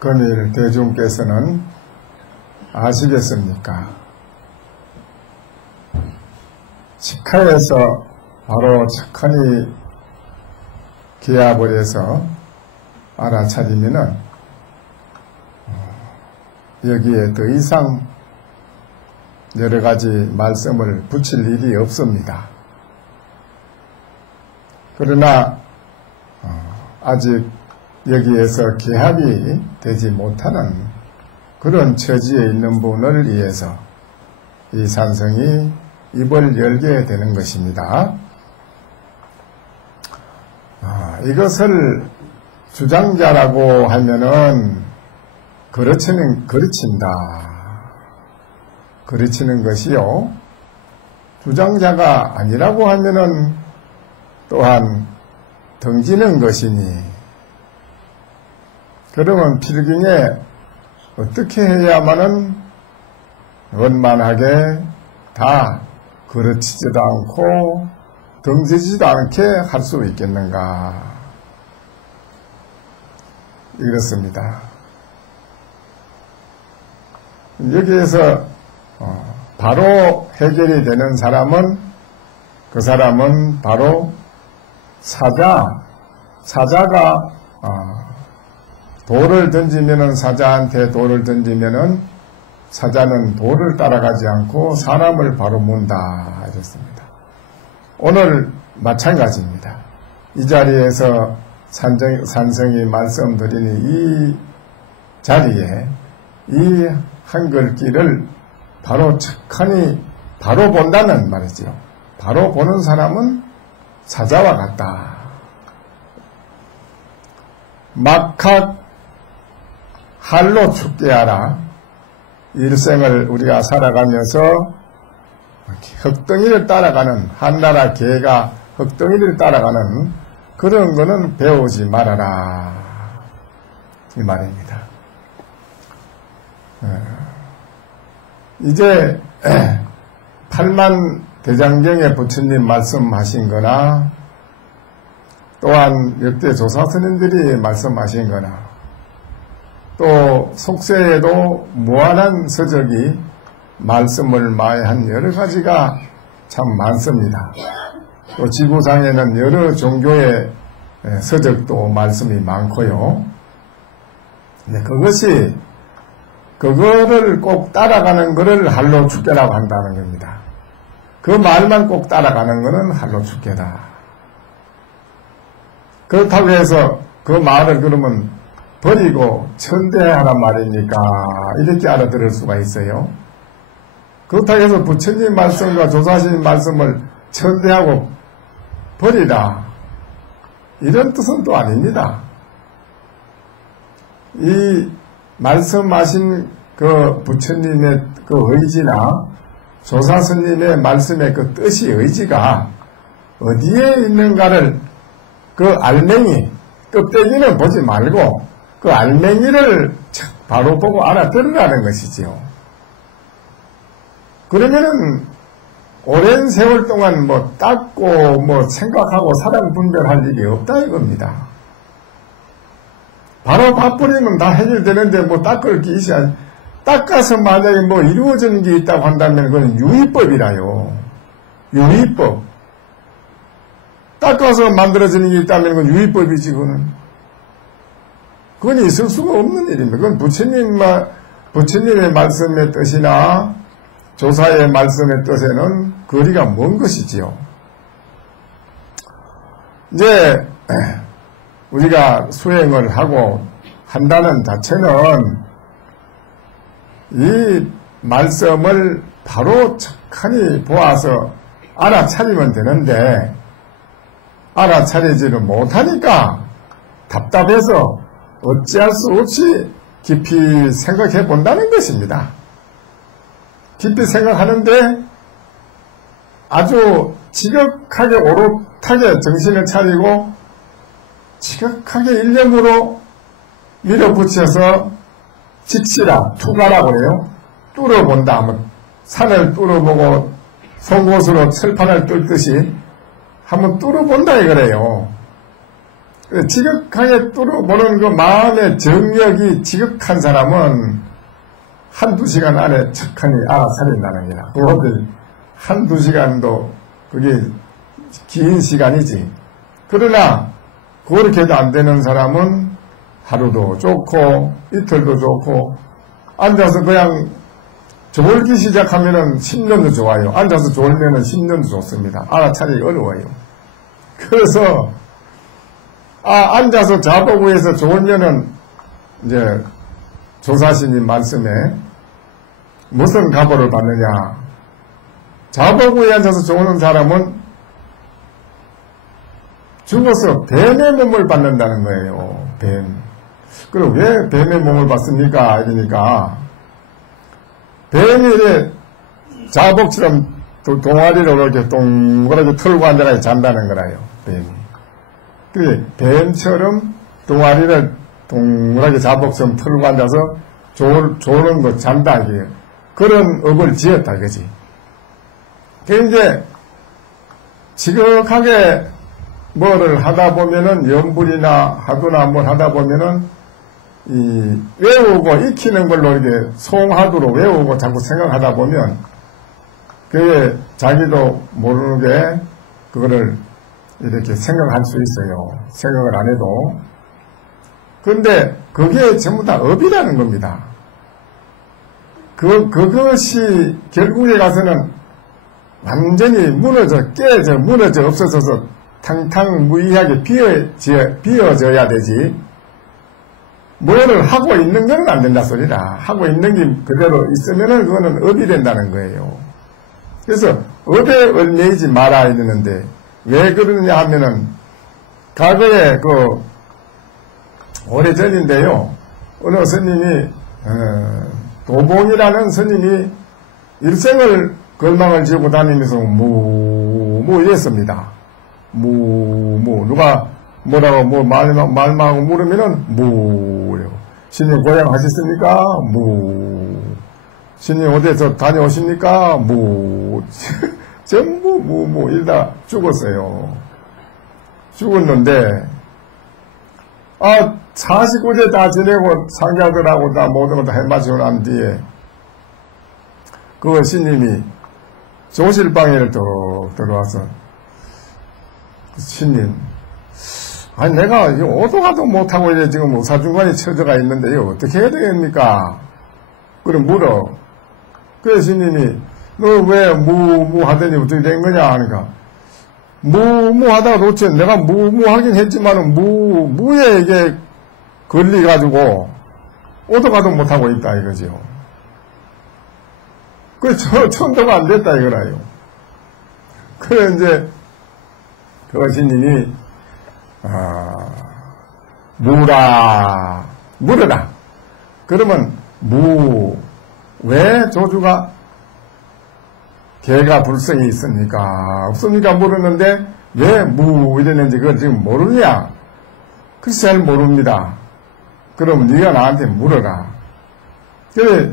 금일 대중께서는 아시겠습니까? 직하에서 바로 착하니 기합을 해서 알아차리면은 여기에 더 이상 여러 가지 말씀을 붙일 일이 없습니다. 그러나 아직 여기에서 개합이 되지 못하는 그런 처지에 있는 분을 위해서 이 산성이 입을 열게 되는 것입니다. 이것을 주장자라고 하면은 그르친다. 그르치는 것이요. 주장자가 아니라고 하면은 또한 등지는 것이니, 그러면 필경에 어떻게 해야만은 원만하게 다 그르치지도 않고 등지지도 않게 할 수 있겠는가? 이렇습니다. 여기에서 바로 해결이 되는 사람은, 그 사람은 바로 사자가 돌을 던지면은, 사자한테 돌을 던지면은 사자는 돌을 따라가지 않고 사람을 바로 문다 이랬습니다. 오늘 마찬가지입니다. 이 자리에서 산성이 말씀드리는 이 자리에 이 한글귀를 바로 착하니 바로 본다는 말이죠. 바로 보는 사람은 사자와 같다. 막학 할로 죽게 하라. 일생을 우리가 살아가면서 흙덩이를 따라가는, 한나라 개가 흙덩이를 따라가는 그런 거는 배우지 말아라, 이 말입니다. 이제 8만 대장경에 부처님 말씀하신 거나 또한 역대 조사스님들이 말씀하신 거나 또 속세에도 무한한 서적이 말씀을 많이 한 여러 가지가 참 많습니다. 또 지구상에는 여러 종교의 서적도 말씀이 많고요. 근데 그거를 꼭 따라가는 것을 할로 축계라고 한다는 겁니다. 그 말만 꼭 따라가는 것은 할로 축계다. 그렇다고 해서 그 말을 그러면 버리고 천대하란 말입니까? 이렇게 알아들을 수가 있어요. 그렇다고 해서 부처님 말씀과 조사신 말씀을 천대하고 버리라, 이런 뜻은 또 아닙니다. 이 말씀하신 그 부처님의 그 의지나 조사스님의 말씀의 그 뜻이, 의지가 어디에 있는가를 그 알맹이, 껍데기는 보지 말고 그 알맹이를 바로 보고 알아들으라는 것이지요. 그러면은 오랜 세월 동안 뭐 닦고 뭐 생각하고 사랑 분별할 일이 없다 이겁니다. 바로 밥버리면 다 해결되는데 뭐 닦을 게 있어야, 닦아서 만약에 뭐 이루어지는 게 있다고 한다면 그건 유의법이라요. 유의법. 닦아서 만들어지는 게 있다면 그건 유의법이지, 그건 있을 수가 없는 일입니다. 그건 부처님의 말씀의 뜻이나 조사의 말씀의 뜻에는 거리가 먼 것이지요. 이제 우리가 수행을 하고 한다는 자체는 이 말씀을 바로 착하니 보아서 알아차리면 되는데 알아차리지를 못하니까 답답해서 어찌할 수 없이 깊이 생각해 본다는 것입니다. 깊이 생각하는데 아주 지극하게 오롯하게 정신을 차리고 지극하게 일념으로 밀어붙여서 직시라, 투가라고 그래요. 뚫어본다 하면 산을 뚫어보고 송곳으로 철판을 뚫듯이 한번 뚫어본다 이거래요. 지극하게 뚫어보는 그 마음의 정력이 지극한 사람은 한두 시간 안에 척하니 알아차린다는 거야. 그것들 한두 시간도 그게 긴 시간이지. 그러나 그렇게도 안 되는 사람은 하루도 좋고 이틀도 좋고 앉아서 그냥 졸기 시작하면은 10년도 좋아요. 앉아서 졸면은 10년도 좋습니다. 알아차리기 어려워요. 그래서 앉아서 자보고에서 졸면은 이제 조사스님 말씀에 무슨 가보를 받느냐. 자보고에 앉아서 좋은 사람은 죽어서 뱀의 몸을 받는다는 거예요. 뱀. 그럼 왜 뱀의 몸을 받습니까? 이러니까 뱀이 이래 자복처럼 동아리를 이렇게 동그랗게 털고 앉아서 잔다는 거라요. 뱀이. 그래 뱀처럼 동아리를 동그랗게 자복처럼 털고 앉아서 조는 거 잔다 이게 그런 업을 지었다 이거지. 그 이제 지극하게 뭐를 하다 보면은 염불이나 하두나 뭘 하다 보면은 이 외우고 익히는 걸로 이렇게 송하두로 외우고 자꾸 생각하다 보면 그게 자기도 모르게 그거를 이렇게 생각할 수 있어요. 생각을 안 해도. 그런데 그게 전부 다 업이라는 겁니다. 그것이 결국에 가서는 완전히 무너져 없어져서 탕탕무의하게 비어져야 되지. 뭐를 하고 있는 건 안 된다 소리라. 하고 있는 게 그대로 있으면은 그거는 업이 된다는 거예요. 그래서 업에 얽매이지 마라 이러는데 왜 그러느냐 하면은 과거에 오래전인데요. 어느 스님이 도봉이라는 스님이 일생을 걸망을 지고 다니면서 이랬습니다. 누가 뭐라고 말하고 물으면은 무요. 신님 고향 하셨습니까? 신님 어디서 다녀오십니까? 전부 이러다 죽었어요. 죽었는데 49세 다 지내고 상자들하고 다 모든 거 다 해마치고 난 뒤에 그 신님이 조실방에를 들어와서 신님 아니 내가 오도 가도 못하고 이제 지금 의사중간에 처져가 있는데 이거 어떻게 해야 되겠습니까? 그래 물어. 그래서 신님이 너 왜 무하더니 어떻게 된 거냐 하니까 무하다가 도대체 내가 무하긴 했지만은 무에 이게 걸리가지고 오도 가도 못하고 있다 이거지요. 그래서 천도가 안 됐다 이거라요. 그래 이제 그 신님이 물어라. 그러면 왜 조주가 개가 불성이 있습니까? 없습니까? 물었는데 왜 이랬는지 그걸 지금 모르냐? 글쎄 잘 모릅니다. 그럼 네가 나한테 물어라. 그래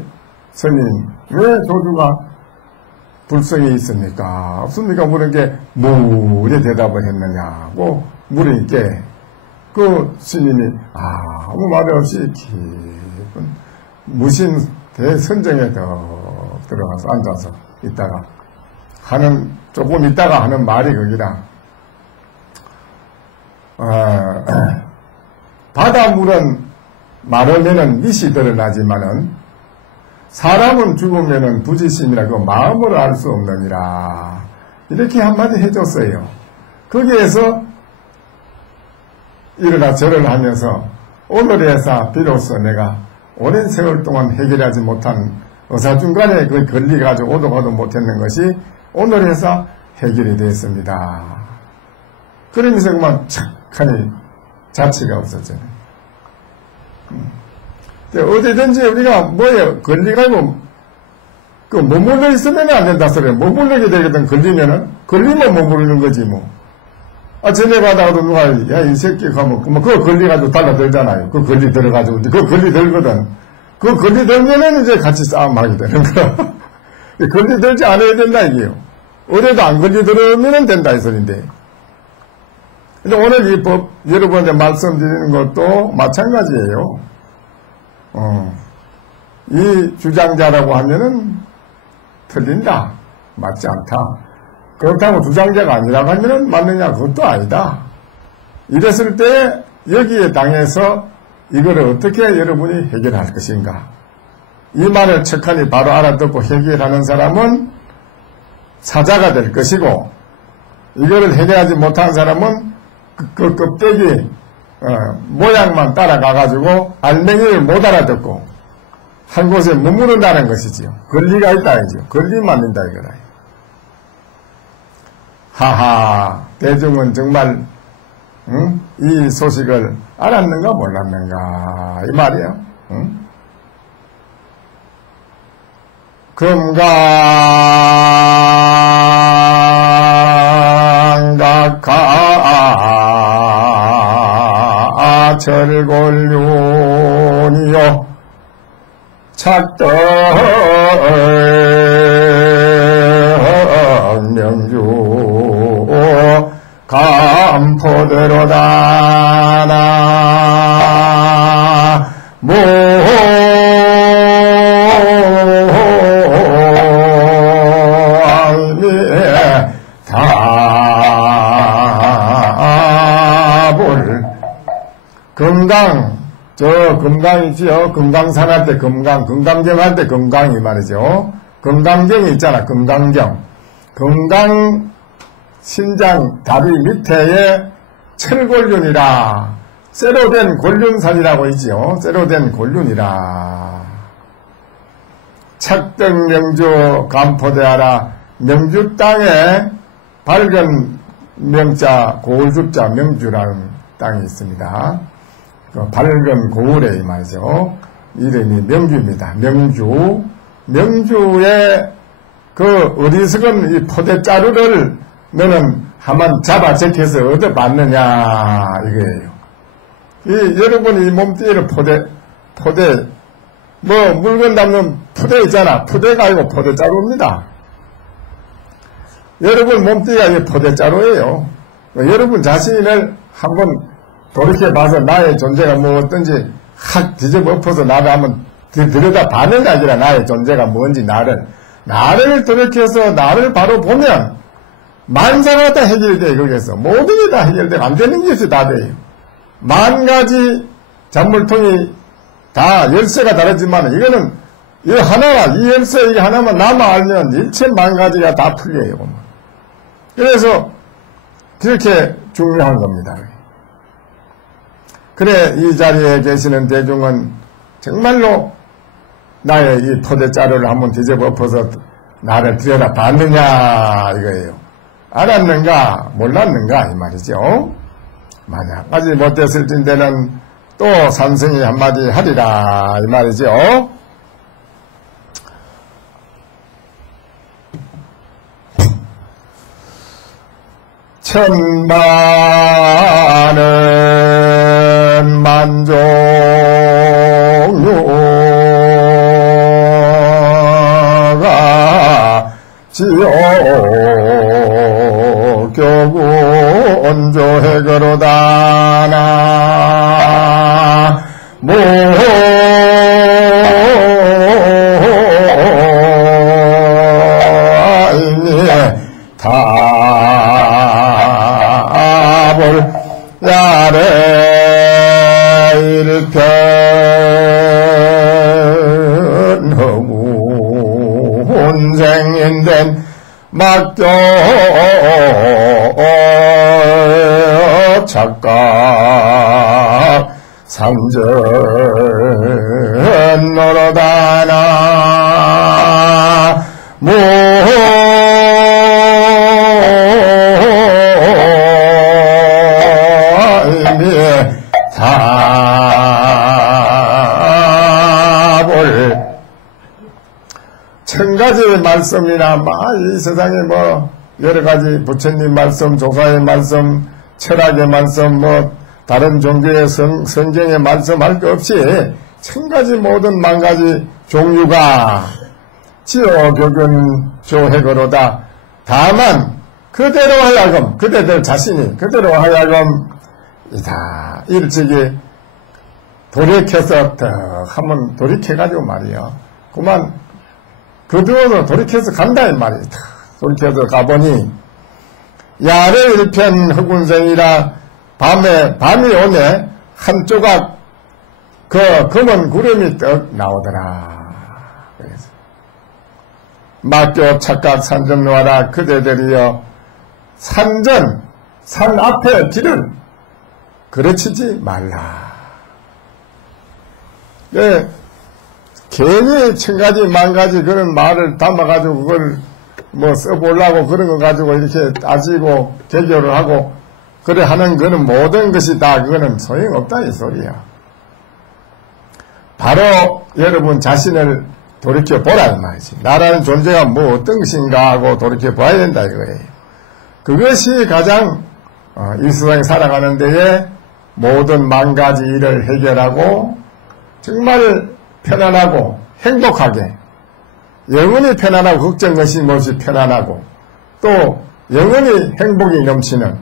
스님 왜 조주가 불성이 있습니까? 없습니까? 물은 게 이래 대답을 했느냐고 물으니까 그 스님이 아무 말 없이 깊은 무신 대선정에 들어가서 앉아서 있다가 조금 있다가 하는 말이 거기다. 바닷물은 마르면은 밑이 드러나지만은 사람은 죽으면은 부지심이라 그 마음을 알 수 없느니라. 이렇게 한마디 해줬어요. 거기에서 일어나 절을 하면서 오늘에서 비로소 내가 오랜 세월 동안 해결하지 못한 의사중간에 그 걸리가지고 오도 가도 못했는 것이 오늘에서 해결이 됐습니다. 그러면서 그만 착하니 자취가 없었잖아요. 어디든지 우리가 뭐에 걸리가지고 머물러 있으면 안 된다 소리야. 머물러게 되거든. 걸리면 머무르는 거지 뭐. 전에 가다가도 누가 이 새끼 가면 그거 걸리가지고 달라들잖아요. 그 걸리 들어가지고 그거 걸리 들거든. 그 걸리 들면은 이제 같이 싸움하게 되는 거야. 걸리 들지 않아야 된다 이게요. 어디도 안 걸리 들으면 된다 이 소리인데. 근데 오늘 이 법, 여러분한테 말씀드리는 것도 마찬가지예요. 이 주장자라고 하면은 틀린다. 맞지 않다. 그렇다고 주장자가 아니라고 하면은 맞느냐? 그것도 아니다. 이랬을 때 여기에 당해서 이거를 어떻게 여러분이 해결할 것인가? 이 말을 척하니 바로 알아듣고 해결하는 사람은 사자가 될 것이고, 이거를 해결하지 못한 사람은 그 껍데기 모양만 따라가가지고 알맹이를 못 알아듣고 한 곳에 머무른다는 것이지요. 권리가 있다 이죠. 권리 맞는다 이거다. 하하, 대중은 정말 이 소식을 알았는가 몰랐는가 이 말이에요. 금강각하 철골륜이요 착덕 명주 감포대로다나 금강, 금강이지요. 금강산 할 때 금강, 금강경 할 때 금강이 말이죠. 금강경이 있잖아, 금강경. 금강 신장 다리 밑에에 철골륜이라, 쇠로 된 골륜산이라고 있지요. 쇠로 된 골륜이라. 착등 명주 감포대하라. 명주 땅에 밝은 명자, 고울주자 명주라는 땅이 있습니다. 밝은 고을에 말이죠. 이름이 명주입니다. 명주. 명주의 그 어리석은 이 포대자루를 너는 한번 잡아 제껴서 어디 봤느냐 이거예요. 여러분 이 몸뚱이를 포대 뭐 물건 담는 푸대 있잖아. 푸대가 아니고 포대자루입니다. 여러분 몸뚱이가 이 포대자루예요. 여러분 자신을 한번 돌이켜봐서 나의 존재가 뭐 어떤지 확 뒤집어 엎어서 나를 한번 들여다 봐는 게 아니라 나의 존재가 뭔지 나를 돌이켜서 나를 바로 보면 만사가 다 해결돼. 거기에서 모든 게 다 해결돼. 안 되는 것이 다 돼요. 만 가지 잔물통이 다 열쇠가 다르지만 이거는 이 하나가 이 열쇠 이게 하나만 남아 알면 일체 만 가지가 다 풀려요. 그래서 그렇게 중요한 겁니다. 그래 이 자리에 계시는 대중은 정말로 나의 이 포대자루를 한번 뒤집어 엎어서 나를 들여다 봤느냐 이거예요. 알았는가 몰랐는가 이 말이죠. 만약까지 못됐을진대는 또 산승이 한마디 하리라 이 말이죠. 천만은 만종류가 지옥교구 온조해거로다나 야래 일편 허무 혼생인된 막교 착각 상전 노로다나 답을 천가지 말씀이나 이 세상에 뭐 여러가지 부처님 말씀, 조사의 말씀, 철학의 말씀, 뭐 다른 종교의 성경의 말씀 할 것 없이 천가지 모든 만가지 종류가 지어교균 조해거로다. 다만 그대로 하여금, 그대들 자신이 그대로 하여금, 일찍이 돌이켜서 더 한번 돌이켜가지고 말이요. 그만, 그대로 돌이켜서 간다, 이 말이요. 돌이켜서 가보니, 야래 일편 흑운생이라 밤이 오네, 한 조각, 검은 구름이 떡 나오더라. 그래서 막교 착각 산전 놓아라 그대들이여 산 앞에 길은 그르치지 말라. 예, 괜히 천가지 만가지 그런 말을 담아가지고 그걸 뭐 써보려고 그런 거 가지고 이렇게 따지고 개교를 하고 그래 하는 거는 모든 것이 다 그거는 소용없다 이 소리야. 바로 여러분 자신을 돌이켜보라 이 말이지. 나라는 존재가 뭐 어떤 것인가 하고 돌이켜봐야 된다 이거예요. 그것이 가장 이 세상에 살아가는 데에 모든 만 가지 일을 해결하고 정말 편안하고 행복하게 영원히 편안하고 걱정 없이 편안하고 또 영원히 행복이 넘치는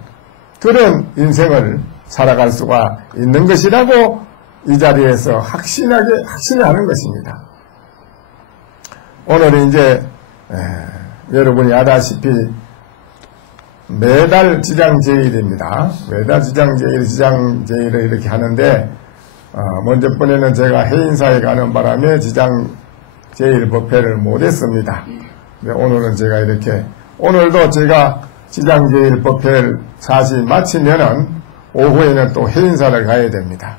그런 인생을 살아갈 수가 있는 것이라고 이 자리에서 확신하는 것입니다. 오늘은 이제 여러분이 아다시피 매달 지장제일입니다. 매달 지장제일을 이렇게 하는데 먼저 번에는 제가 해인사에 가는 바람에 지장제일 법회를 못했습니다. 오늘은 제가 이렇게 오늘도 제가 지장제일 법회를 사실 마치면은 오후에는 또 해인사를 가야 됩니다.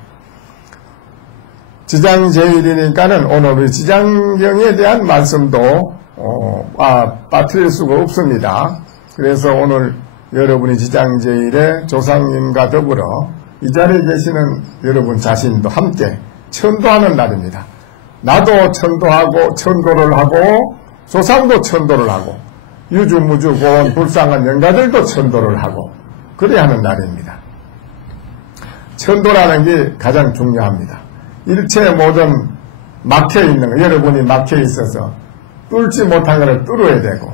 지장제일이니까는 오늘 우리 지장경에 대한 말씀도 빠뜨릴 수가 없습니다. 그래서 오늘 여러분이 지장제일에 조상님과 더불어 이 자리에 계시는 여러분 자신도 함께 천도하는 날입니다. 나도 천도하고 천도를 하고 조상도 천도를 하고 유주무주 고온 불쌍한 영가들도 천도를 하고 그래야 하는 날입니다. 천도라는 게 가장 중요합니다. 일체 모든 막혀있는 거, 여러분이 막혀있어서 뚫지 못한 것을 뚫어야 되고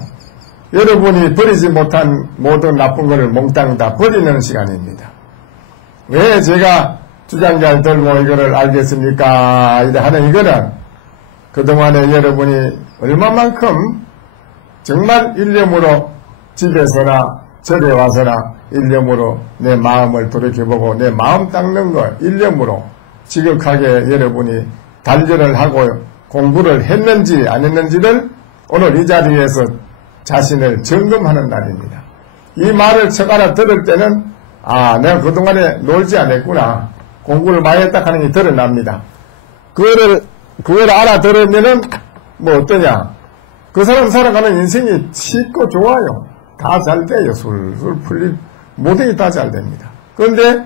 여러분이 버리지 못한 모든 나쁜 것을 몽땅 다 버리는 시간입니다. 왜 제가 주장자를 들고 이거를 알겠습니까? 이래 하는 이거는 그동안에 여러분이 얼마만큼 정말 일념으로 집에서나 절에 와서나 일념으로 내 마음을 돌이켜보고 내 마음 닦는 걸 일념으로 지극하게 여러분이 단련을 하고 공부를 했는지 안 했는지를 오늘 이 자리에서 자신을 점검하는 날입니다. 이 말을 척 알아들을 때는 내가 그동안에 놀지 않았구나. 공부를 많이 했다 하는 게 드러납니다. 그걸 알아들으면은 뭐 어떠냐. 그 사람 살아가는 인생이 쉽고 좋아요. 다 잘 돼요. 술술 풀릴 모든 게 다 잘 됩니다. 그런데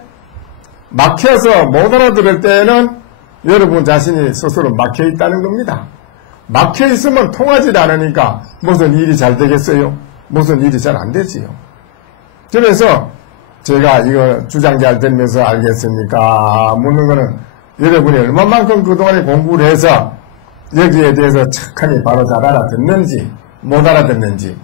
막혀서 못 알아들을 때에는 여러분 자신이 스스로 막혀 있다는 겁니다. 막혀 있으면 통하지 않으니까 무슨 일이 잘 되겠어요? 무슨 일이 잘 안 되지요. 그래서 제가 이거 주장잘 들면서 알겠습니까? 묻는 거는 여러분이 얼마만큼 그동안에 공부를 해서 여기에 대해서 착하니 바로 잘 알아듣는지 못 알아듣는지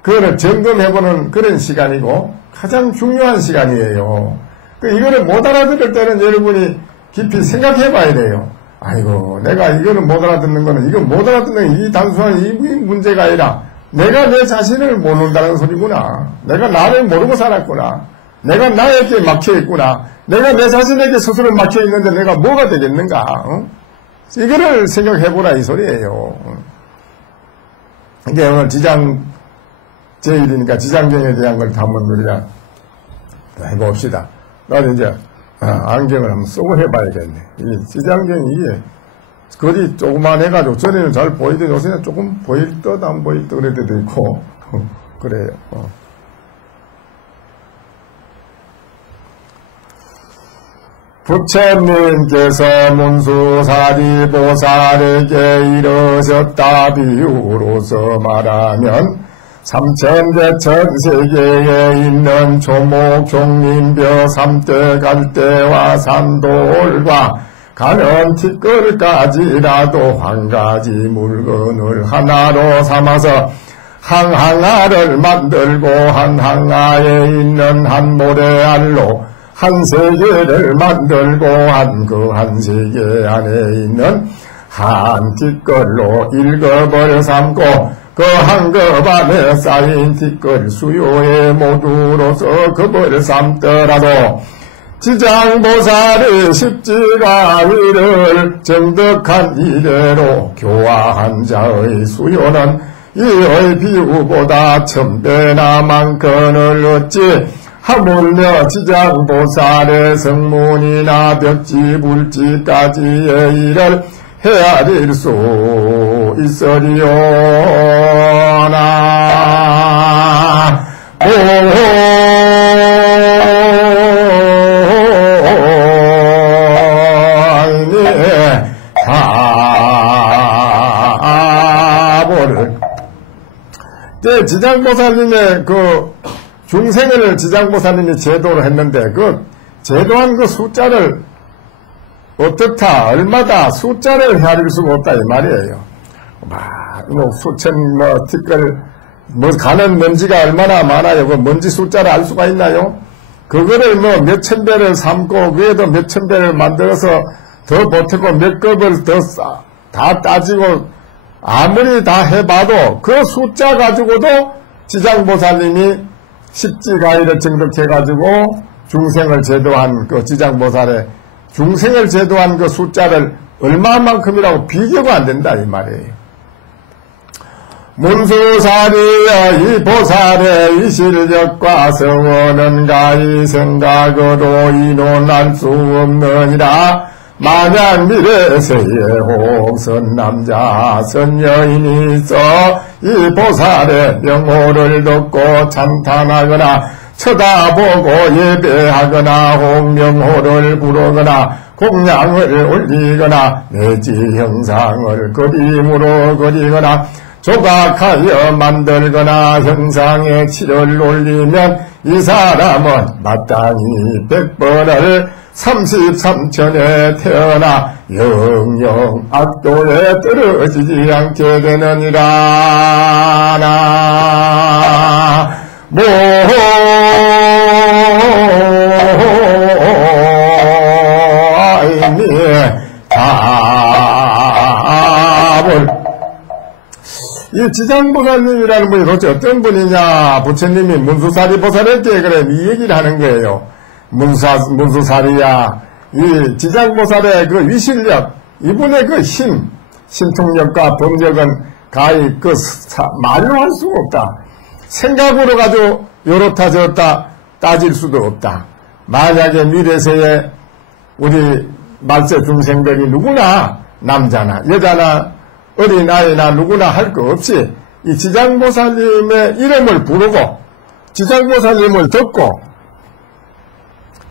그거를 점검해보는 그런 시간이고 가장 중요한 시간이에요. 이거를 못 알아들을 때는 여러분이 깊이 생각해봐야 돼요. 아이고 내가 이거는 못 알아듣는 거는 이거 못 알아듣는 이 단순한 이 문제가 아니라 내가 내 자신을 모른다는 소리구나. 내가 나를 모르고 살았구나. 내가 나에게 막혀있구나. 내가 내 자신에게 스스로 막혀있는데 내가 뭐가 되겠는가. 이거를 생각해보라 이 소리예요. 이게 오늘 지장제일이니까 지장경에 대한 걸 한번 우리가 해봅시다. 나도 이제 안경을 한번 쓰고 해봐야겠네. 이 지장경이 이게 거리 조그만 해가지고 전에는 잘 보이더니 요새는 조금 보일 듯 안 보일 듯 그럴 때도 있고 그래요. 부처님께서 문수사리보살에게 이르셨다. 비유로서 말하면 삼천대천 세계에 있는 조목 종림벼 삼대 갈대와 산돌과 가는 티끌까지라도 한 가지 물건을 하나로 삼아서 항항아를 만들고 한 항아에 있는 한 모래알로 한 세계를 만들고 한 세계 안에 있는 한 티끌로 일급을 삼고 그 한 급 안에 쌓인 티끌 수요의 모두로서 급을 삼더라도 지장보살의 십지가 위를 정득한 이래로 교화한 자의 수요는 이의 비유보다 1000배나 많거늘 어찌 하물며 지장보살의 성문이나 벽지 불지까지의 일을 헤아릴 수 있으리오나. 지장보살님의 그 중생을 지장보살님이 제도를 했는데 그 제도한 그 숫자를 어떻다 얼마다 숫자를 헤아릴 수가 없다 이 말이에요. 뭐 수천 뭐 티끌 뭐 가는 먼지가 얼마나 많아요. 그 먼지 숫자를 알 수가 있나요? 그거를 뭐 몇천 배를 삼고 그에도 몇천 배를 만들어서 더 보태고 몇 급을 더 다 따지고 아무리 다 해봐도 그 숫자 가지고도 지장보살님이 십지가의를 정득해가지고 중생을 제도한 그 지장보살의 중생을 제도한 그 숫자를 얼마만큼이라고 비교가 안 된다 이 말이에요. 문수사리여 이 보살의 이 실력과 성원은 가히 생각으로 이론할 수 없느니라. 만약 미래세에 혹 선남자 선여인이 있어 이 보살의 명호를 듣고 찬탄하거나 쳐다보고 예배하거나 혹 명호를 부르거나 공양을 올리거나 내지 형상을 그림으로 그리거나 조각하여 만들거나 형상에 칠을 올리면 이 사람은 마땅히 100번을 33천에 태어나 영영 악도에 떨어지지 않게 되느니라. 나모 이 지장보살님이라는 분이 도대체 어떤 분이냐. 부처님이 문수사리 보살에게 그래 이 얘기를 하는 거예요. 문수사리야 이 지장보살의 그 위실력 이분의 그 힘 신통력과 법력은 가히 그 말로 할 수가 없다. 생각으로 가지고 요렇다 저렇다 따질 수도 없다. 만약에 미래세에 우리 말세 중생들이 누구나 남자나 여자나 어린아이나 누구나 할 거 없이 이 지장보살님의 이름을 부르고 지장보살님을 듣고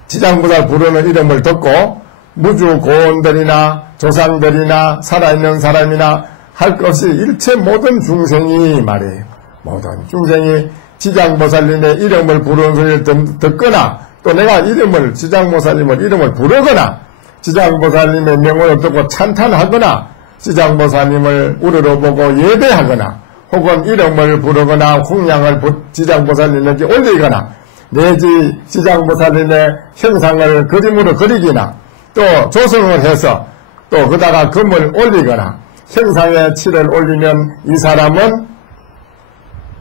지장보살 부르는 이름을 듣고 무주 고원들이나 조상들이나 살아있는 사람이나 할 것 없이 일체 모든 중생이 말이에요. 모든 중생이 지장보살님의 이름을 부르는 소리를 듣거나 또 내가 이름을 지장보살님의 이름을 부르거나 지장보살님의 명호를 듣고 찬탄하거나 지장보살님을 우러러보고 예배하거나 혹은 이름을 부르거나 공양을 지장보살님에게 올리거나 내지 지장보살님의 형상을 그림으로 그리기나 또 조성을 해서 또 거다가 금을 올리거나 형상에 칠을 올리면 이 사람은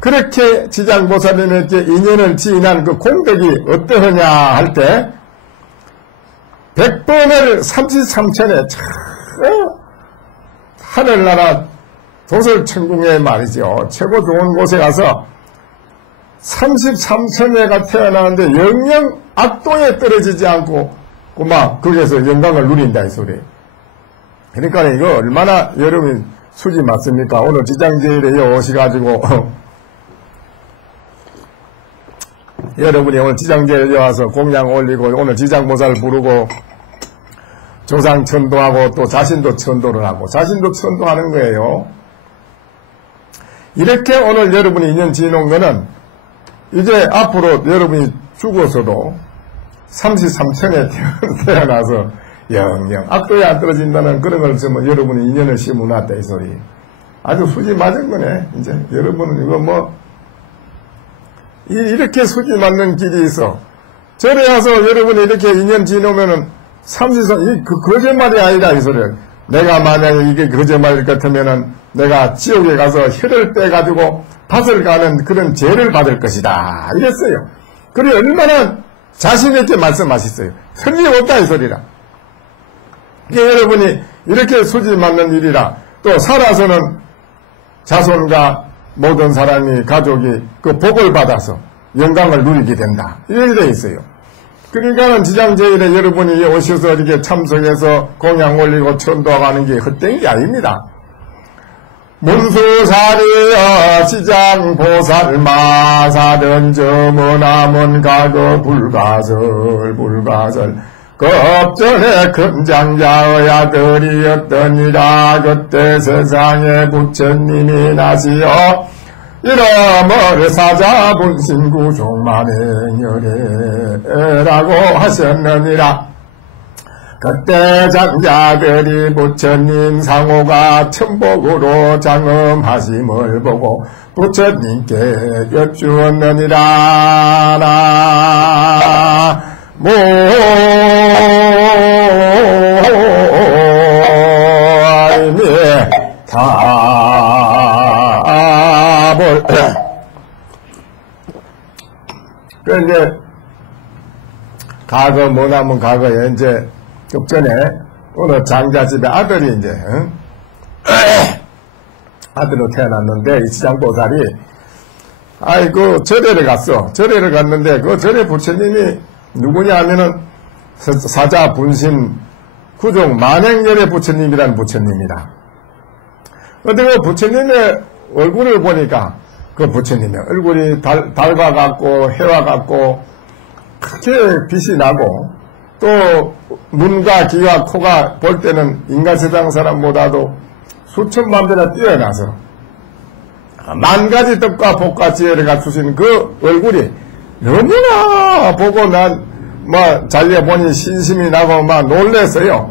그렇게 지장보살님에게 인연을 지인한 그 공덕이 어떠하냐 할 때 100번을 33천에 하늘나라 도설천궁에 말이죠. 최고 좋은 곳에 가서 33천회가 태어나는데 영영 악도에 떨어지지 않고 막 거기에서 영광을 누린다 이 소리예요. 그러니까 이거 얼마나 여러분이 수지 맞습니까? 오늘 지장제일에 오셔가지고 여러분이 오늘 지장제일에 와서 공양 올리고 오늘 지장보살 부르고 조상 천도하고 또 자신도 천도를 하고 자신도 천도하는 거예요. 이렇게 오늘 여러분이 인연 지어놓은 거는 이제 앞으로 여러분이 죽어서도 33천에 태어나서 영영 악도에 안 떨어진다는 그런 걸 여러분이 인연을 심어놨다 이 소리. 아주 수지 맞은 거네. 이제 여러분은 이거 뭐 이렇게 수지 맞는 길이 있어. 절에 와서 여러분이 이렇게 2년 지나면은 삼시선 그 거짓말이 아니다 이 소리야. 내가 만약에 이게 거짓말일 것 같으면은 내가 지옥에 가서 혀를 빼가지고 밭을 가는 그런 죄를 받을 것이다 이랬어요. 그래 얼마나 자신있게 말씀하셨어요. 틀림없다 이 소리라. 여러분이 이렇게 수지 맞는 일이라 또 살아서는 자손과 모든 사람이 가족이 그 복을 받아서 영광을 누리게 된다 이렇게 되어 있어요. 그러니까는 지장제일에 여러분이 오셔서 이렇게 참석해서 공양 올리고 천도하는 게 헛된 게 아닙니다. 문수사리여 시장보살 마사든 저문화문 가거 불가설 급전에 금장자의 아들이었더니라. 그때 세상에 부처님이 나시어 이름을 사자분신구 종만행열애라고 하셨느니라. 그때 장자들이 부처님 상호가 천복으로 장엄하심을 보고 부처님께 여쭈었느니라. 답을 그런데 과거 뭐냐면 과거에 이제 급전에 어느 장자집에 아들이 이제 아들로 태어났는데 이 지장보살이 아이고 절에를 갔어. 절에를 갔는데 그 절에 부처님이 누구냐 하면은 사자 분신 구종 만행열의 부처님이라는 부처님이다. 근데 그 부처님의 얼굴을 보니까 그 부처님의 얼굴이 달과 같고 해와 같고 크게 빛이 나고 또 눈과 귀와 코가 볼 때는 인간 세상 사람보다도 수천만 배나 뛰어나서 만 가지 뜻과 복과 지혜를 갖추신 그 얼굴이 너무나 보고 난 잘려보니 신심이 나고 놀랬어요.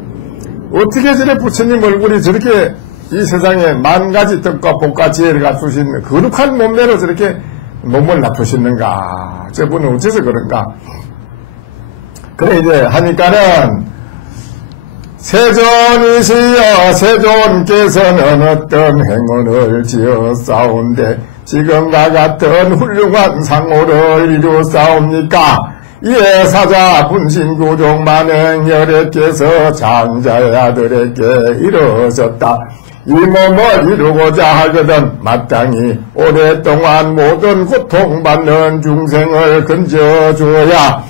어떻게 저래 부처님 얼굴이 저렇게 이 세상에 만 가지 뜻과 복과 지혜를 갖추신 거룩한 몸매로 저렇게 몸을 낮추시는가? 저분은 어째서 그런가? 그래 이제 하니까는 세존이시여 세존께서는 어떤 행운을 지었사온데 지금과 같은 훌륭한 상호를 이루사옵니까? 이에 사자 분신구종 만행열애께서 장자의 아들에게 이르셨다. 이 몸을 이루고자 하거든 마땅히 오랫동안 모든 고통받는 중생을 건져주어야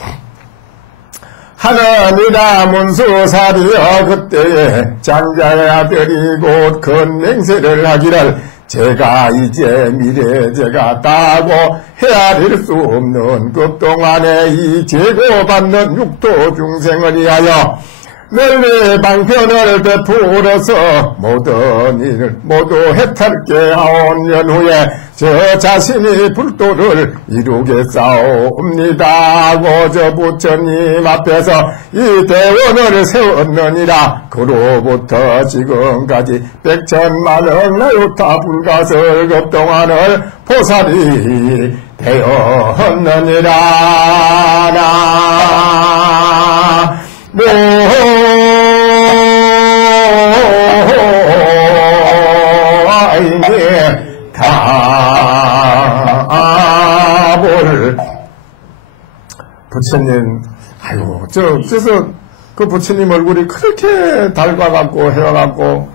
하느니라. 문수사리여 그때에 장자의 아들이 곧 큰 맹세를 하기를 제가 이제 미래제가 따고 헤아릴 수 없는 그동안에 이 제고받는 육도 중생을 위하여 널리 방편을 베풀어서 모든 일을 모두 해탈게 하온 연후에 저 자신이 불도를 이루겠사옵니다 하고 저 부처님 앞에서 이 대원을 세웠느니라. 그로부터 지금까지 100천만억 나요타 불가설 급동안을 보살이 되었느니라. 답을 부처님 아이고 그래서 그 부처님 얼굴이 그렇게 달과 같고 해와 같고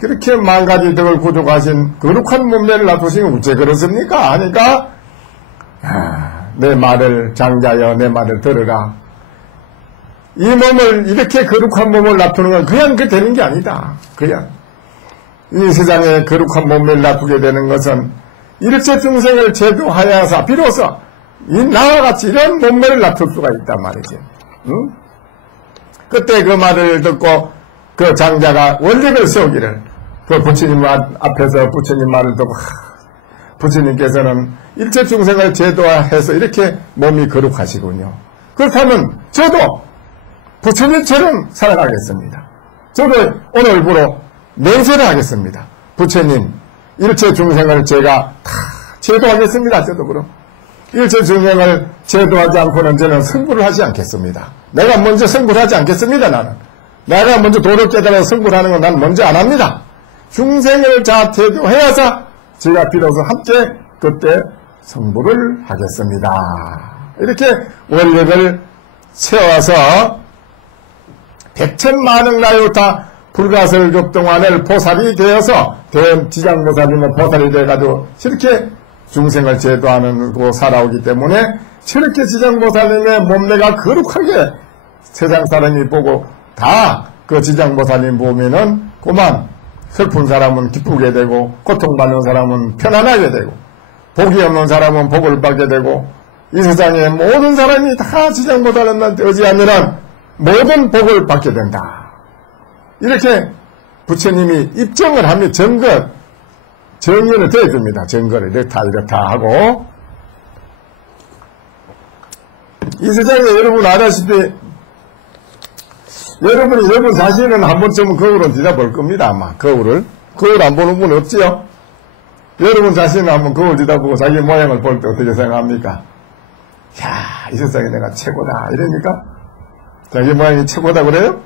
그렇게 만 가지 덕을 구족하신 거룩한 몸매를 놔두시면 어째 그렇습니까? 하니까 내 말을 장자여 내 말을 들으라. 이 몸을 이렇게 거룩한 몸을 놔두는 건 그냥 그 되는 게 아니다. 그냥 이 세상에 거룩한 몸을 놔두게 되는 것은 일체 중생을 제도하여서 비로소 이 나와 같이 이런 몸매를 놔둘 수가 있단 말이지. 응? 그때 그 말을 듣고 그 장자가 원력을 세우기를 그 부처님 앞에서 부처님 말을 듣고 부처님께서는 일체 중생을 제도화해서 이렇게 몸이 거룩하시군요. 그렇다면 저도 부처님처럼 살아가겠습니다. 저도 오늘부로 맹세를 하겠습니다. 부처님 일체 중생을 제가 다 제도하겠습니다. 저도 그럼. 일체 중생을 제도하지 않고는 저는 승부를 하지 않겠습니다. 내가 먼저 승부를 하지 않겠습니다. 나는. 내가 먼저 도를 깨달아서 승부를 하는 건 난 먼저 안 합니다. 중생을 다 제도해야자 제가 비로소 함께 그때 승부를 하겠습니다. 이렇게 원력을 세워서 백천만억 나요타 불가설급동안을 보살이 되어서 대지장보살이면 보살이 돼가지고 저렇게 중생을 제도하고 살아오기 때문에 저렇게 지장보살님의 몸매가 거룩하게 세상 사람이 보고 다 그 지장보살님 보면은 그만 슬픈 사람은 기쁘게 되고 고통받는 사람은 편안하게 되고 복이 없는 사람은 복을 받게 되고 이 세상의 모든 사람이 다 지장보살님한테 의지하면은 모든 복을 받게 된다. 이렇게 부처님이 입증을 하면 정의를 대줍니다. 증거를 이렇다 하고 이 세상에 여러분 아다시피 여러분 자신은 한 번쯤은 거울을 뒤다볼 겁니다. 아마 거울 안 보는 분 없지요? 여러분 자신은 한번 거울 뒤다보고 자기 모양을 볼 때 어떻게 생각합니까? 야, 이 세상에 내가 최고다 이러니까? 자기 모양이 최고다 그래요?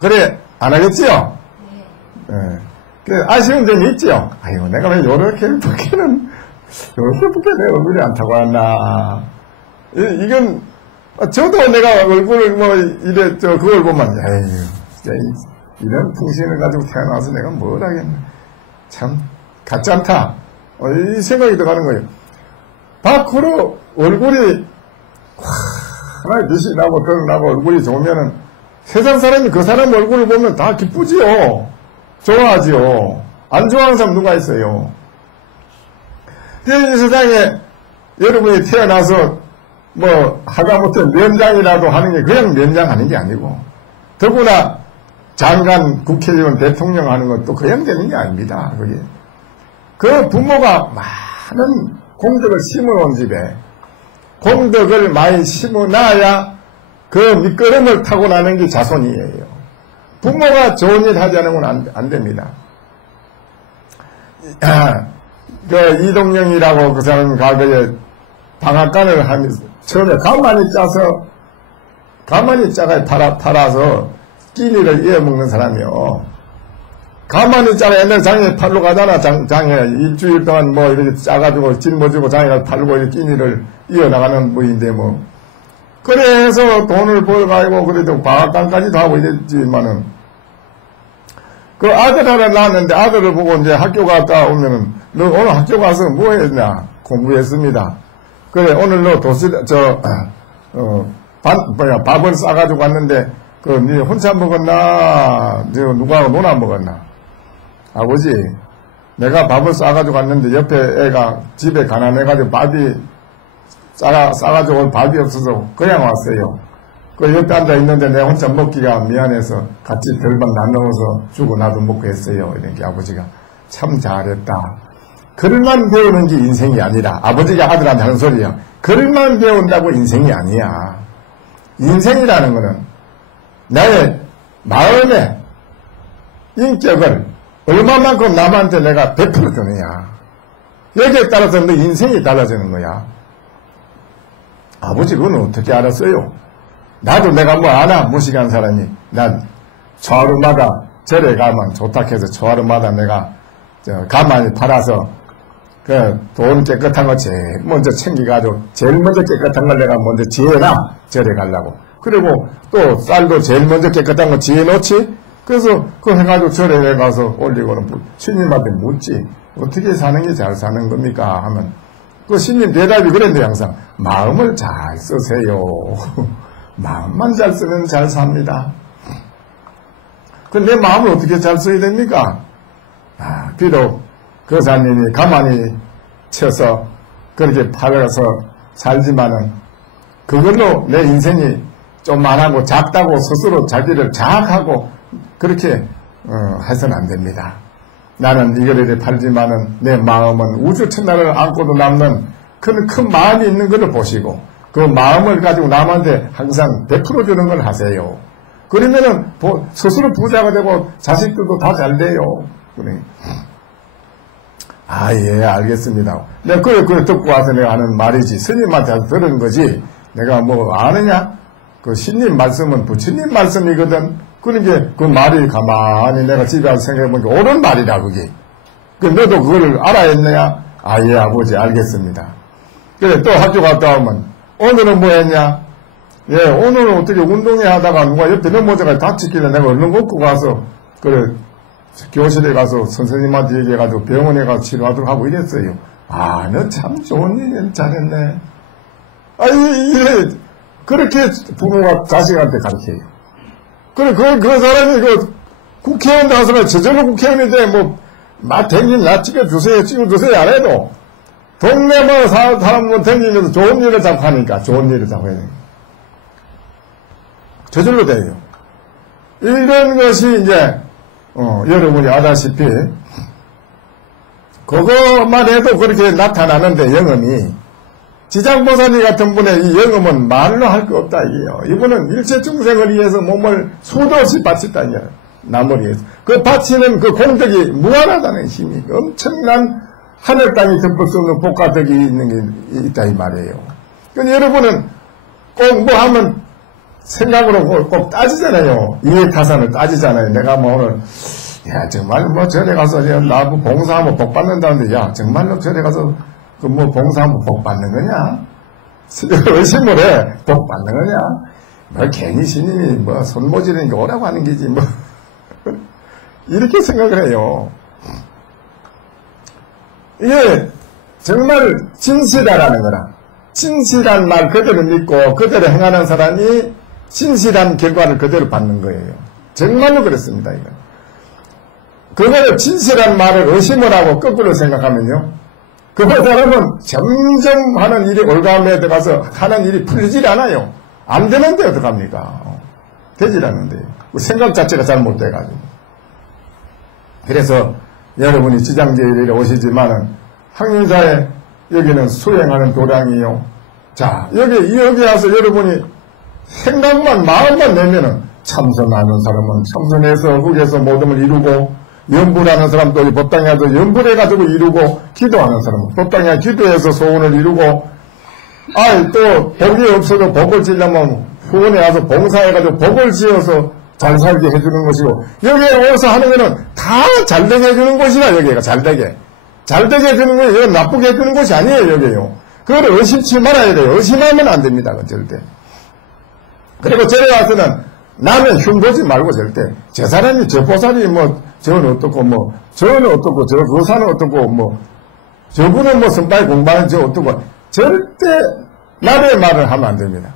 그래 안 하겠지요? 네. 아쉬운 점이 있지요? 아유 내가 왜 요렇게 붓기는 요렇게 붓게 내 얼굴이 안 타고 왔나. 이건 저도 내가 얼굴을 그걸 보면 에휴 이런 풍신을 가지고 태어나서 내가 뭘 하겠나. 참 같지 않다. 이 생각이 들어가는 거예요. 밖으로 얼굴이 빛이 나고 덕 나고 얼굴이 좋으면은 세상 사람이 그 사람 얼굴을 보면 다 기쁘지요. 좋아하지요. 안 좋아하는 사람 누가 있어요. 이 세상에 여러분이 태어나서 하다못해 면장이라도 하는 게 그냥 면장하는 게 아니고 더구나 장관, 국회의원, 대통령 하는 것도 그냥 되는 게 아닙니다. 그게. 그 부모가 많은 공덕을 심어놓은 집에 공덕을 많이 심어놔야 그 밑거름을 타고 나는 게 자손이에요. 부모가 좋은 일 하지 않으면 안 됩니다. 그 이동영이라고 그 사람 과거에 방앗간을 하면서 처음에 가만히 짜가 팔아서 끼니를 이어먹는 사람이요. 가만히 짜가 옛날 장에 팔러 가잖아. 장에 일주일 동안 이렇게 짜가지고 짊어지고 장에 팔고 이렇게 끼니를 이어나가는 분인데 그래서 돈을 벌어가지고 그래도 방앗간까지도 하고 이랬지만은 그 아들 하나 낳았는데 아들을 보고 이제 학교 갔다 오면은 너 오늘 학교 가서 뭐 했냐? 공부했습니다. 그래 오늘 너 밥을 싸가지고 왔는데 니 혼자 먹었나? 누구하고 놀아 먹었나? 아버지 내가 밥을 싸가지고 왔는데 옆에 애가 집에 가난해가지고 밥이 싸가지고 밥이 없어서 그냥 왔어요. 그 옆에 앉아 있는데 내가 혼자 먹기가 미안해서 같이 별반 나눠서 주고 나도 먹고 했어요. 이렇게 아버지가 참 잘했다. 글만 배우는 게 인생이 아니라 아버지가 아들한테 하는 소리야. 글만 배운다고 인생이 아니야. 인생이라는 거는 나의 마음의 인격을 얼마만큼 남한테 내가 베풀어 주느냐. 여기에 따라서 너 인생이 달라지는 거야. 아버지 그건 어떻게 알았어요? 나도 내가 아나 무식한 사람이 난 초하루마다 절에 가면 좋다 해서 초하루마다 내가 가만히 팔아서 그 돈 깨끗한 거 제일 먼저 챙겨가지고 제일 먼저 깨끗한 걸 내가 먼저 지어놔. 절에 가려고. 그리고 또 쌀도 제일 먼저 깨끗한 거 지어놓지. 그래서 그거 해가지고 절에 가서 올리고는 스님한테 묻지. 어떻게 사는 게 잘 사는 겁니까? 하면 그 스님 대답이 그랬는데 항상 마음을 잘 쓰세요. 마음만 잘 쓰면 잘 삽니다. 근데 내 마음을 어떻게 잘 써야 됩니까? 비록 거사님이 가만히 쳐서 그렇게 팔아서 살지만은 그걸로 내 인생이 좀만하고 작다고 스스로 자기를 자학하고 그렇게 해서는 안 됩니다. 나는 이거를 팔지만은 내 마음은 우주 천하를 안고도 남는 큰 마음이 있는 것을 보시고 그 마음을 가지고 남한테 항상 베풀어 주는 걸 하세요. 그러면은 스스로 부자가 되고 자식들도 다 잘 돼요. 그래. 아, 예, 알겠습니다. 내가 그걸 듣고 와서 내가 하는 말이지. 스님한테 들은 거지. 내가 뭐 아느냐? 그 신님 말씀은 부처님 말씀이거든. 그러니까 그 말이 가만히 내가 집에 와서 생각해보니까 옳은 말이라, 그게. 그 너도 그걸 알아야 했느냐? 아, 예, 아버지, 알겠습니다. 그래, 또 학교 갔다 오면, 오늘은 뭐 했냐? 예, 오늘은 어떻게 운동회 하다가 누가 옆에 넘어져가 다치길래 내가 얼른 걷고 가서, 그래, 교실에 가서 선생님한테 얘기해가지고 병원에 가서 치료하도록 하고 이랬어요. 아, 너 참 좋은 일 잘했네. 아니, 그렇게 부모가 자식한테 가르쳐요. 그래, 그 사람이 국회의원 나서면 저절로 국회의원인데, 막 댕긴 찍어주세요 안 해도, 동네 사람 댕기면서 좋은 일을 자꾸 하니까, 좋은 일을 자꾸 해야 돼요. 저절로 돼요. 이런 것이 이제, 여러분이 아다시피, 그것만 해도 그렇게 나타나는데, 영음이, 지장보살이 같은 분의 이 영음은 말로 할 거 없다, 이게요. 이분은 일체 중생을 위해서 몸을 수도 없이 바친다, 이게. 남을 위해서. 그 바치는 그 공덕이 무한하다는 힘이, 엄청난 하늘 땅이 덮을 수 없는 복가덕이 있는 게 있다, 이 말이에요. 그러니까 여러분은 꼭 뭐 하면 생각으로 꼭 따지잖아요. 이해타산을 따지잖아요. 내가 뭐 오늘, 야, 정말 뭐 절에 가서 나 봉사하면 복 받는다는데, 야, 정말로 절에 가서 그 뭐 봉사하면 복 받는 거냐? 의심을 해. 복 받는 거냐? 뭐 괜히 스님이 뭐 손모지르니까 오라고 하는 게지 뭐. 이렇게 생각을 해요. 이게 정말 진실하라는 거라. 진실한 말 그대로 믿고 그대로 행하는 사람이 진실한 결과를 그대로 받는 거예요. 정말로 그렇습니다. 이거. 그거를 진실한 말을 의심을 하고 거꾸로 생각하면요. 그 사람은 점점 하는 일이 올가매에 들어가서 하는 일이 풀리질 않아요. 안 되는데 어떡합니까? 되질 않는데요. 생각 자체가 잘못돼가지고. 그래서 여러분이 지장제일에 오시지만은 항림사에 여기는 수행하는 도량이요. 자, 여기 와서 여러분이 생각만, 마음만 내면은 참선하는 사람은 참선해서 흑에서 모둠을 이루고 연불하는 사람도 법당에 가서 연불해가지고 이루고 기도하는 사람은 법당에 기도해서 소원을 이루고 또 복이 없어도 복을 지려면 후원에 와서 봉사해가지고 복을 지어서 잘 살게 해주는 것이고 여기에 와서 하는 거는 다 잘되게 해주는 것이라 여기가 잘되게 해주는 거예요. 여기 나쁘게 해주는 것이 아니에요. 여기요. 그걸 의심치 말아야 돼요. 의심하면 안 됩니다. 절대. 그리고 저래 와서는 나는 흉보지 말고 절대 저 사람이 저 보살이 저는 어떻고 저는 어떻고 저 교사는 어떻고 저분은 선발 공부하는 저 어떻고 절대 남의 말을 하면 안 됩니다.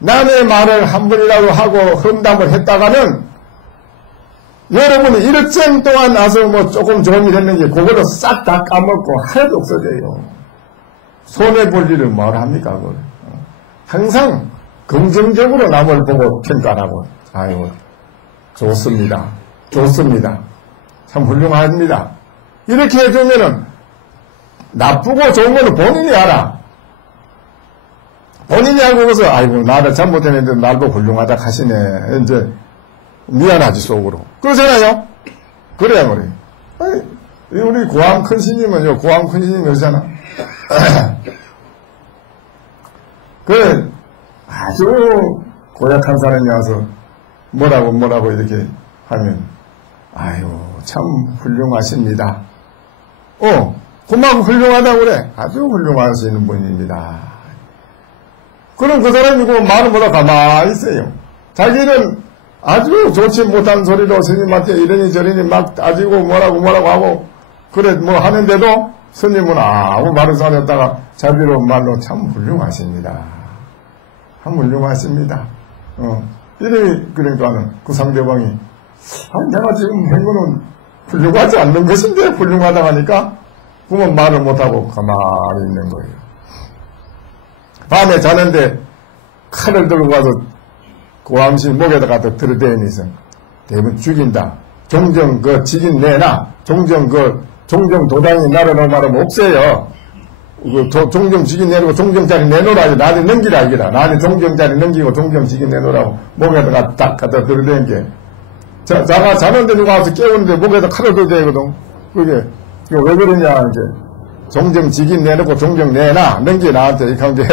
남의 말을 한 번이라도 하고 험담을 했다가는 여러분이 일정 동안 나서 조금 좋은 일 했는지 그걸로 싹 다 까먹고 하나도 없어져요. 손해볼 일을 뭘 합니까 그걸. 항상 긍정적으로 남을 보고 평가하고 아이고 좋습니다. 참 훌륭합니다. 이렇게 해주면은 나쁘고 좋은 거는 본인이 알아. 본인이 알고 그래서 아이고 나를 잘못했는데 날도 훌륭하다 하시네. 이제 미안하지 속으로. 그러잖아요. 그래야 그래. 우리 고암 큰 스님은요. 고암 큰 스님이 그러잖아. 그 아주 고약한 사람이 와서 뭐라고 이렇게 하면 아유 참 훌륭하십니다. 그만큼 훌륭하다고 그래. 아주 훌륭하시는 분입니다. 그럼 그 사람이 그 말은 보다 가만히 있어요. 자기는 아주 좋지 못한 소리로 스님한테 이러니 저러니 막 따지고 뭐라고 하고 그래 하는데도 스님은 아무 말을 안 했다가 자기로 말로 참 훌륭하십니다. 참 훌륭하십니다. 이래 그러니까는 그 상대방이 내가 지금 한 거는 훌륭하지 않는 것인데 훌륭하다 하니까 그러면 말을 못하고 가만히 있는 거예요. 밤에 자는데 칼을 들고 가서 고암시 목에다 갖다 들어대면서 대부분 죽인다. 종정 직인 내놔. 종정 도당이 나를 말하면 없애요. 종정 직인 내놓고 종정자리 내놓으라. 나한테 넘기라 이기라. 나한테 종정자리 넘기고 종정 직인 내놓으라고 목에다가 딱 갖다 들어대는 게 자는데 누가 와서 깨우는데 목에다 칼을 들어대거든. 그게 왜 그러냐, 이제. 종정직인 내놓고 종정 내놔. 넘기 나한테 이렇게 한게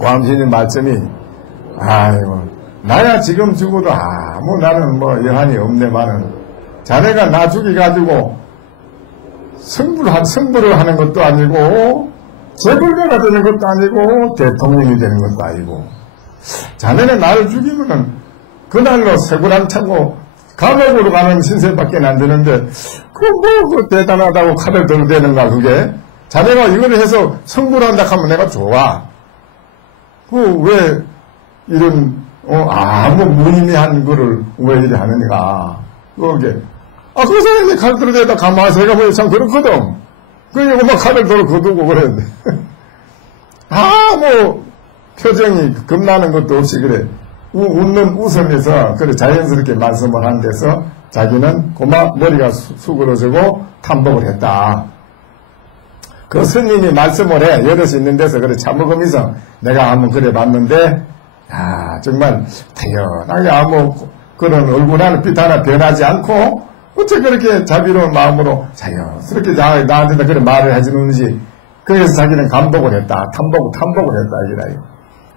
광신의 말씀이, 아이고, 나야 지금 죽어도 나는 뭐 여한이 없네만은, 자네가 나 죽여가지고 승부를 하는 것도 아니고, 재벌가가 되는 것도 아니고, 대통령이 되는 것도 아니고, 자네는 나를 죽이면은, 그날로 세굴안 차고, 감옥으로 가는 신세밖에 안 되는데, 그 대단하다고 칼을 들어대는가, 그게? 자네가 이걸 해서 승부를 한다 하면 내가 좋아. 왜, 이런, 아무 무의미한 거를 왜 이래 하느니까. 그게. 그 사람이 칼 들어대다 가만히 해가 보니 참 그렇거든. 그러니까 막 칼을 들어 거두고 그랬는데. 표정이 겁나는 것도 없이 그래. 웃으면서, 그래, 자연스럽게 말씀을 한 데서 자기는 머리가 수그러지고 탐복을 했다. 그 스님이 말씀을 해. 여럿이 있는 데서 그래, 참먹으면서 내가 한번 그래 봤는데, 정말 태연하게 그런 얼굴 하나 빛 하나 변하지 않고, 어째 그렇게 자비로운 마음으로 자연스럽게 나한테 그런 말을 해주는지, 그래서 자기는 감독을 했다. 탐복을 했다. 이거라요.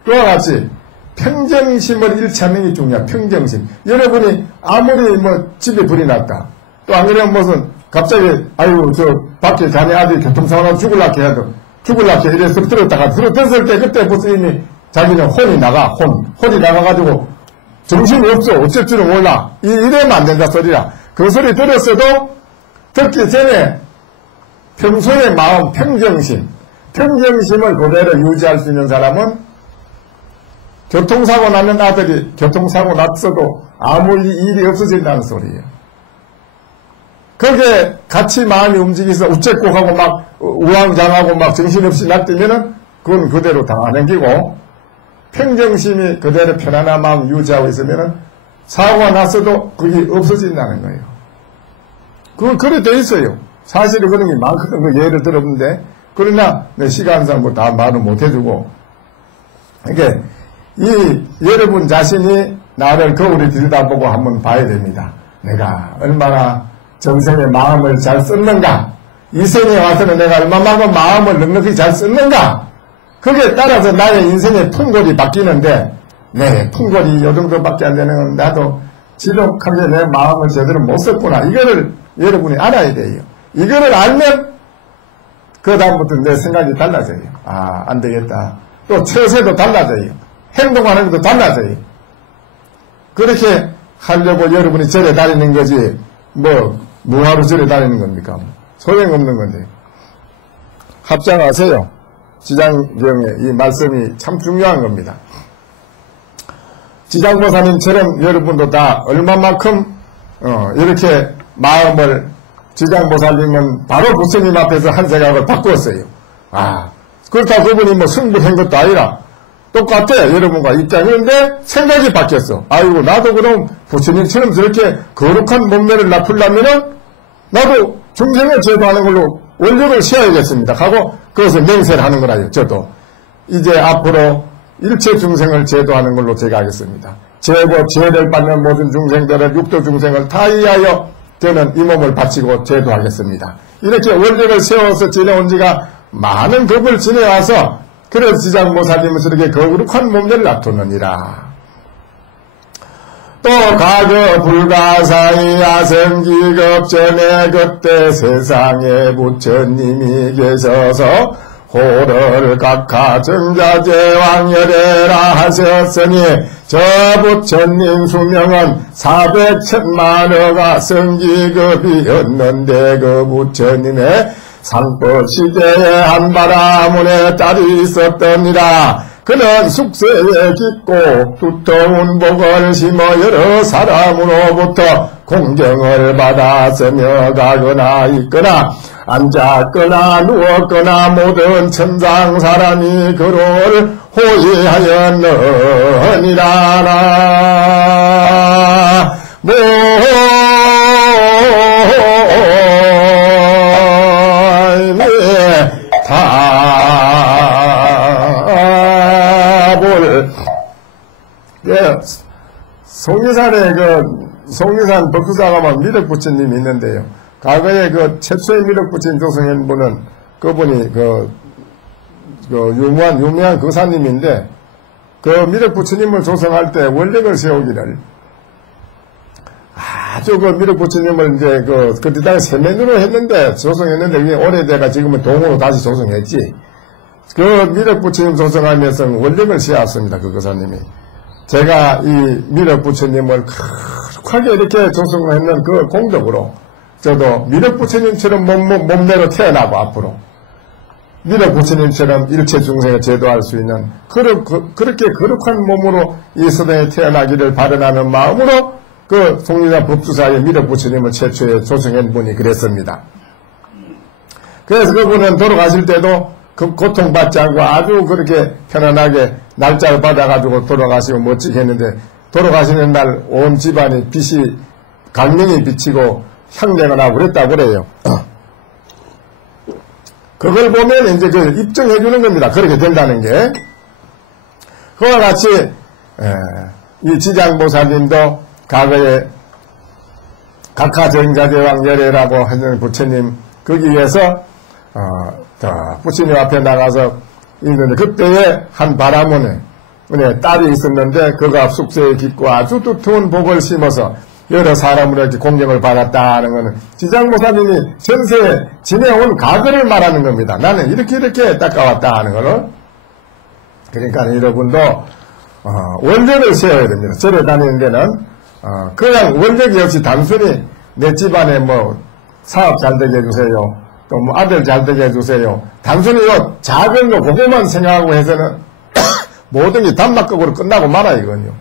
그와 같이, 평정심을 잃지 않는 게 중요해. 평정심. 여러분이 아무리 집에 불이 났다. 또 안 그러면 갑자기, 밖에 자네 아들이 교통사고로 죽을라게 해도, 이래서 들었을 때 그때 무슨 이미 자기는 혼이 나가가지고 정신이 없어. 어쩔 줄은 몰라. 이래면 안 된다 소리라. 그 소리 들었어도 듣기 전에 평소의 마음, 평정심을 그대로 유지할 수 있는 사람은 교통사고 나는 아들이 교통사고 났어도 아무 일이 없어진다는 소리예요. 그게 같이 마음이 움직여서 우째국하고 막 우왕좌왕하고 막 정신없이 놔두면은 그건 그대로 다 안 남기고 평정심이 그대로 편안한 마음 유지하고 있으면은 사고가 났어도 그게 없어진다는 거예요. 그건 그래 돼 있어요. 사실은 그런 게 많거든. 그 예를 들어보는데 그러나 내 시간상 다 말을 못 해주고 그러니까 여러분 자신이 나를 거울에 들여다보고 한번 봐야 됩니다. 내가 얼마나 정성의 마음을 잘 썼는가, 이 생에 와서는 내가 얼마만큼 마음을 넉넉히 잘 썼는가, 그게 따라서 나의 인생의 풍골이 바뀌는데, 풍골이 요 정도밖에 안 되는 건 나도 지독하게 내 마음을 제대로 못 썼구나. 이거를 여러분이 알아야 돼요. 이거를 알면 그 다음부터 내 생각이 달라져요. 안 되겠다. 또 처세도 달라져요. 행동하는 것도 달라져요. 그렇게 하려고 여러분이 절에 다니는 거지, 뭐하러 절에 다니는 겁니까? 소용없는 건데. 합장하세요. 지장경의 이 말씀이 참 중요한 겁니다. 지장보살님처럼 여러분도 다 얼마만큼, 이렇게 마음을, 지장보살님은 바로 부처님 앞에서 한 생각을 바꾸었어요. 그렇다고 그분이 승부한 것도 아니라, 똑같아. 여러분과 입장인데 생각이 바뀌었어. 나도 그럼 부처님처럼 저렇게 거룩한 몸매를 나쁘려면은 나도 중생을 제도하는 걸로 원력을 세워야겠습니다. 하고 그것을 맹세를 하는 거라요. 저도 이제 앞으로 일체 중생을 제도하는 걸로 제가 하겠습니다. 제를 받는 모든 중생들을 육도 중생을 다 이하여 저는 이 몸을 바치고 제도하겠습니다. 이렇게 원력을 세워서 지내온 지가 많은 법을 지내와서 그래서 지장보살님은 저렇게 거룩한 몸매를 나타느니라. 또 가거 불가사의 아성기급 전에 그때 세상에 부처님이 계셔서 호를 각하 정자제왕열애라 하셨으니 저 부처님 수명은 400천만여가 성기급이었는데 그 부처님의 상법 시대에 한바라문에 딸이 있었더니라. 그는 숙세에 깊고 두터운 복을 심어 여러 사람으로부터 공경을 받았으며 가거나 있거나 앉았거나 누웠거나 모든 천상 사람이 그를 호위하였느니라. 송리산에 송리산 법수사가만 미륵부처님이 있는데요. 과거에 그 최초의 미륵부처님 조성한 분은 그분이 유명한 거사님인데 그 미륵부처님을 조성할 때 원력을 세우기를 아주 그 미륵부처님을 이제 그때다가 세면으로 했는데 조성했는데 그게 오래돼가 지금은 동으로 다시 조성했지. 그 미륵부처님 조성하면서 원력을 세웠습니다. 그 거사님이. 제가 이 미륵부처님을 크게 이렇게 조성했는 그 공덕으로 저도 미륵부처님처럼 몸매로 태어나고 앞으로 미륵부처님처럼 일체 중생을 제도할 수 있는 그렇게 거룩한 몸으로 이 세상에 태어나기를 바라는 마음으로 그 송리산 법주사의 미륵부처님을 최초에 조성한 분이 그랬습니다. 그래서 그분은 돌아가실 때도 그 고통받지 않고 아주 그렇게 편안하게 날짜를 받아가지고 돌아가시고 멋지게 했는데 돌아가시는 날 온 집안이 빛이 강명이 비치고 향내가 나고 그랬다고 그래요. 그걸 보면 이제 그 입증해 주는 겁니다. 그렇게 된다는 게. 그와 같이 이 지장보살님도 과거에 각하정자제왕 열애라고 하는 부처님 거기에서 부처님 앞에 나가서 있는데 그때에 한 바라문에 딸이 있었는데 그가 숙세에 깊고 아주 두터운 복을 심어서 여러 사람으로 이렇게 공경을 받았다는 것은 지장보살님이 전세에 지내온 과거를 말하는 겁니다. 나는 이렇게 닦아왔다 하는 거를. 그러니까 여러분도 원력을 세워야 됩니다. 절에 다니는 데는 그냥 원력이 없이 단순히 내 집안에 뭐 사업 잘 되게 해주세요. 또 뭐 아들 잘 되게 해주세요. 단순히 작은 거 그것만 생각하고 해서는 모든 게 단막극으로 끝나고 말아 이거든요.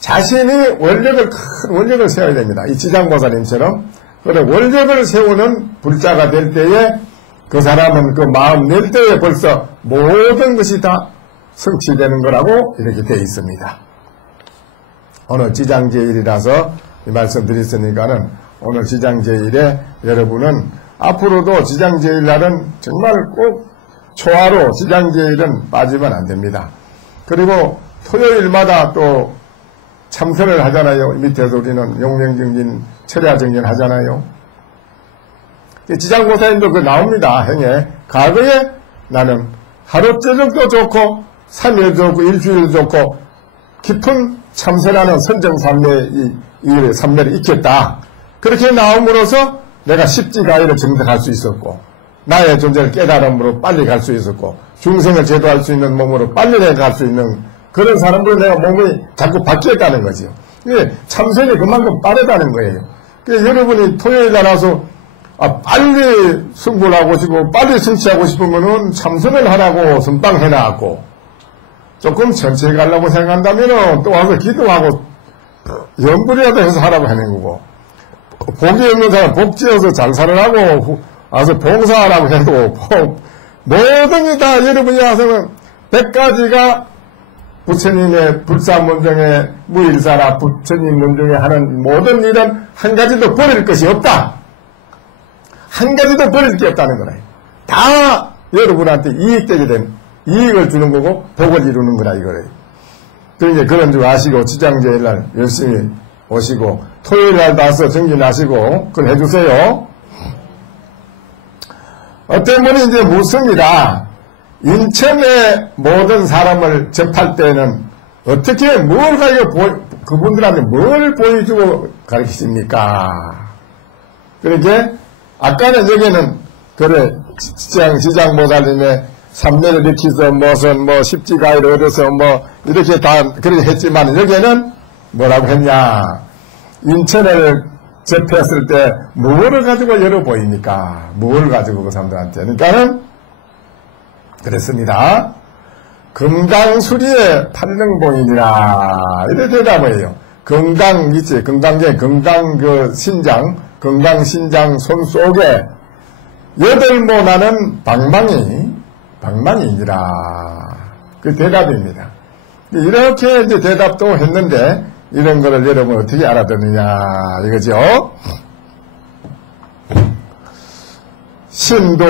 자신이 큰 원력을 세워야 됩니다. 이 지장보살님처럼. 그래 원력을 세우는 불자가 될 때에 그 사람은 그 마음 낼 때에 벌써 모든 것이 다 성취되는 거라고 이렇게 되어 있습니다. 오늘 지장제일이라서 이 말씀 드렸으니까는 오늘 지장제일에 여러분은 앞으로도 지장제일날은 정말 꼭 초하루 지장제일은 빠지면 안 됩니다. 그리고 토요일마다 또 참선을 하잖아요. 밑에서 우리는 용명정진, 철야정진 하잖아요. 지장보살님도 그 나옵니다. 행에. 과거에 나는 하루 저녁도 좋고 3일도 좋고 일주일도 좋고 깊은 참선하는 선정삼매의 삼매를 익혔다. 그렇게 나옴으로써 내가 십지가의를 정득할 수 있었고 나의 존재를 깨달음으로 빨리 갈 수 있었고 중생을 제도할 수 있는 몸으로 빨리 갈 수 있는 그런 사람들은 내가 몸이 자꾸 바뀌었다는 거죠. 참선이 그만큼 빠르다는 거예요. 여러분이 토요일 날 와서 빨리 승부를 하고 싶고 빨리 성취하고 싶으면은 참선을 하라고 선빵 해놔갖고 조금 천천히 가려고 생각한다면은 또 와서 기도하고 염불이라도 해서 하라고 하는 거고 복이 없는 사람 복 지어서 장사를 하고 와서 봉사하라고 해도 모든 게 다 여러분이 와서는 100가지가 부처님의 불사문중에 무일사라 부처님 문중에 하는 모든 일은 한 가지도 버릴 것이 없다. 한 가지도 버릴 게 없다는 거라. 다 여러분한테 이익되게 된 이익을 주는 거고 복을 이루는 거라 이거래요. 그러니까 그런 줄 아시고 지장제일날 열심히 오시고 토요일날 나서 정진하시고 그걸 해주세요. 어떤 분이 이제 묻습니다. 인천의 모든 사람을 접할 때는 어떻게 뭘 그분들한테 뭘 보여주고 가르치십니까? 그러니까 아까는 여기는 그래 지장보살님의 삼매를 익혀서 무슨 십지가의를 얻어서 이렇게 다 그렇게 했지만 여기는 뭐라고 했냐? 인천을 접했을 때 무엇을 가지고 열어 보입니까? 무엇을 가지고 그 사람들한테? 그러니까는 그랬습니다. 금강수리의 팔릉봉이니라 이렇게 대답을 해요. 금강 있지? 금강계 금강 신장 금강신장 손 속에 8모나는 방망이니라 그 대답입니다. 이렇게 이제 대답도 했는데 이런 거를 여러분 어떻게 알아듣느냐 이거죠. 신도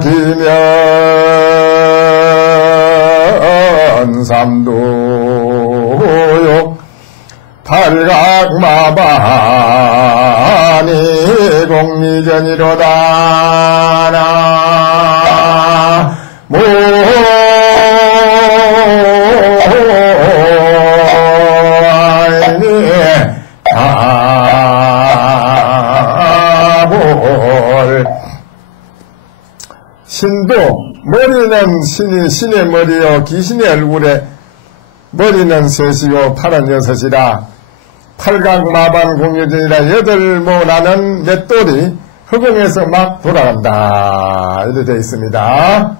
기면 삼도요 팔각마반이 공리전이로다 나모 신도 머리는 신의 머리요 귀신의 얼굴에 머리는 셋이요 팔은 여섯이라 팔각마반 공유전이라 여덟 모나는 맷돌이 허공에서 막 돌아간다 이렇게 되어 있습니다.